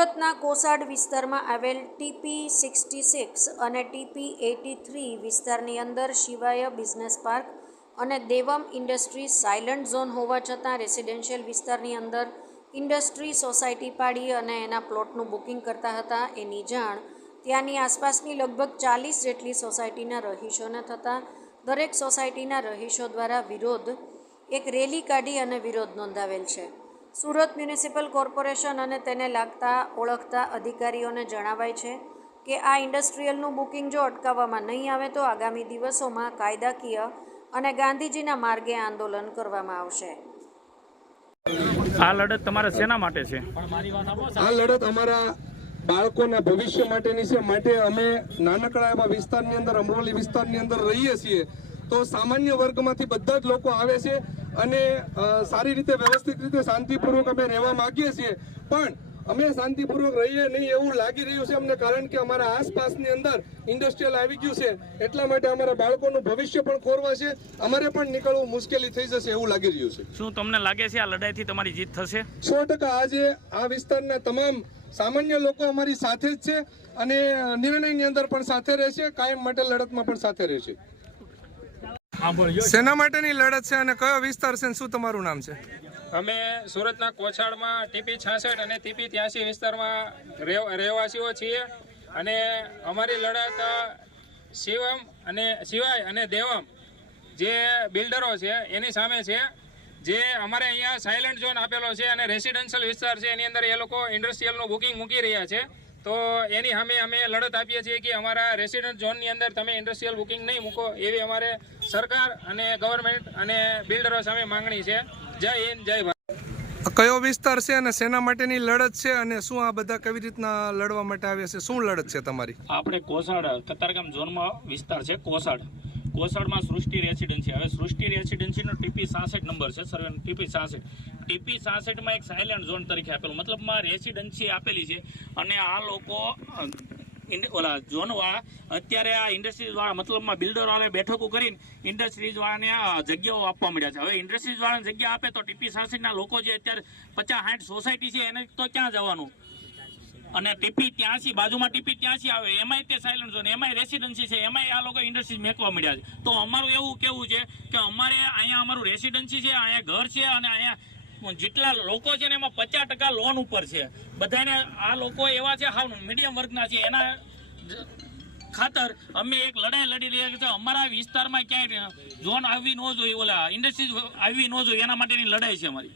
સુરતના કોસાડ વિસ્તારમાં આવેલ ટીપી સિક્સટી સિક્સ અને ટીપી એટી થ્રી વિસ્તારની અંદર શિવાય બિઝનેસ પાર્ક અને દેવમ ઇન્ડસ્ટ્રીઝ સાયલન્ટ ઝોન હોવા છતાં રેસિડેન્શિયલ વિસ્તારની અંદર ઇન્ડસ્ટ્રી સોસાયટી પાડી અને એના પ્લોટનું બુકિંગ કરતા હતા. એની જાણ ત્યાંની આસપાસની લગભગ ચાલીસ જેટલી સોસાયટીના રહીશોને થતાં દરેક સોસાયટીના રહીશો દ્વારા વિરોધ એક રેલી કાઢી અને વિરોધ નોંધાવેલ છે. સુરત મ્યુનિસિપલ કોર્પોરેશન અને તેને લાગતા ઓળખતા અધિકારીઓને જણાવાય છે કે આ ઇન્ડસ્ટ્રીયલનું બુકિંગ જો અટકાવવામાં નહીં આવે તો આગામી દિવસોમાં કાયદાકીય અને ગાંધીજીના માર્ગે આંદોલન કરવામાં આવશે. આ લડત તમારા શેના માટે છે? આ લડત અમારા બાળકોના ભવિષ્ય માટેની છે. માટે અમે નાનકડા એવા વિસ્તારની અંદર અમરોલી વિસ્તારની અંદર રહીએ છીએ. તો સામાન્ય વર્ગમાંથી બધા જ લોકો આવે છે. અને સારી રીતે વ્યવસ્થિત રીતે શાંતિપૂર્વક અમે રહેવા માગીએ છીએ. પણ અમે શાંતિપૂર્વક રહીએ નહીં એવું લાગી રહ્યું છે અમને કારણ કે અમારા આસપાસની અંદર ઇન્ડસ્ટ્રીયલ આવી ગયું છે. એટલા માટે અમારા બાળકોનું ભવિષ્ય પણ ખોરવા છે અમારે પણ નીકળવું મુશ્કેલી થઈ જશે એવું લાગી રહ્યું છે. શું તમને લાગે છે આ લડાઈથી તમારી જીત થશે? સો ટકા આજે આ વિસ્તારના તમામ સામાન્ય લોકો અમારી સાથે જ છે અને નિર્ણયની અંદર પણ સાથે રહેશે કાયમ માટે લડતમાં પણ સાથે રહેશે. સેના માટેની લડત છે અને કયો વિસ્તાર છે અને શું તમારું નામ છે? અમે સુરતના કોછાડમાં ટીપી છાસઠ અને ટીપી ત્યાસી વિસ્તારમાં રહેવા- રહેવાસીઓ છીએ અને અમારી લડત શિવમ અને શિવાય અને દેવમ જે બિલ્ડરો છે એની સામે છે. જે અમારે અહીંયા સાયલન્ટ ઝોન આપેલો છે અને રેસિડેન્શિયલ વિસ્તાર છે. એની અંદર એ લોકો ઇન્ડસ્ટ્રીયલનું બુકિંગ મૂકી રહ્યા છે. તો એની સામે અમે લડત આપીએ છીએ કે અમારા રેસિડેન્ટ ઝોનની અંદર તમે ઇન્ડસ્ટ્રીયલ બુકિંગ નહીં મૂકો એવી અમારે સરકાર અને ગવર્મેન્ટ અને બિલ્ડરો સામે માંગણી છે. જય હિન્દ જય ભારત. કયો વિસ્તાર છે અને સેના માટેની લડત છે અને શું આ બધા કેવી રીતના લડવા માટે આવ્યા છે? શું લડત છે તમારી? આપણે કોસાડ કતારગામ ઝોનમાં વિસ્તાર છે કોસાડ. કોસાડમાં સૃષ્ટિ રેસિડેન્સી હવે સૃષ્ટિ રેસિડેન્સીનો ટીપી સાસઠ નંબર છે સર્વે ટીપી સાસઠ. ટીપી સાસઠમાં એક સાયલેન્ટ ઝોન તરીકે આપેલું. મતલબમાં રેસિડેન્સી આપેલી છે અને આ લોકો ઓલા ઝોનવાળા અત્યારે આ ઇન્ડસ્ટ્રીઝ વાળા, મતલબમાં બિલ્ડરવાળા બેઠકો કરીને ઇન્ડસ્ટ્રીઝ વાળાને આ જગ્યાઓ આપવા મળ્યા છે. હવે ઇન્ડસ્ટ્રીઝ વાળાને જગ્યા આપે તો ટીપી સાસઠના લોકો જે અત્યારે પચાસ સાઠ સોસાયટી છે, એને તો ક્યાં જવાનું? અને ટીપી ત્યાંથી, બાજુમાં ટીપી ત્યાંથી આવે, એમાંય તે સાયલન્ટ ઝોન એમાંય રેસિડન્સી છે, એમાંય આ લોકો ઇન્ડસ્ટ્રીઝ મેકવા મળ્યા છે. તો અમારું એવું કેવું છે કે અમારે અહીંયા અમારું રેસિડન્સી છે, અહીંયા ઘર છે અને અહીંયા જેટલા લોકો છે ને એમાં પચાસ ટકા લોન ઉપર છે. બધાને આ લોકો એવા છે હાવ મીડિયમ વર્ગના છે, એના ખાતર અમે એક લડાઈ લડી રહ્યા છીએ. અમારા વિસ્તારમાં ક્યાંય ઝોન આવવી ન જોઈએ, ઓલા ઇન્ડસ્ટ્રીઝ આવવી ન જોઈએ, એના માટેની લડાઈ છે અમારી.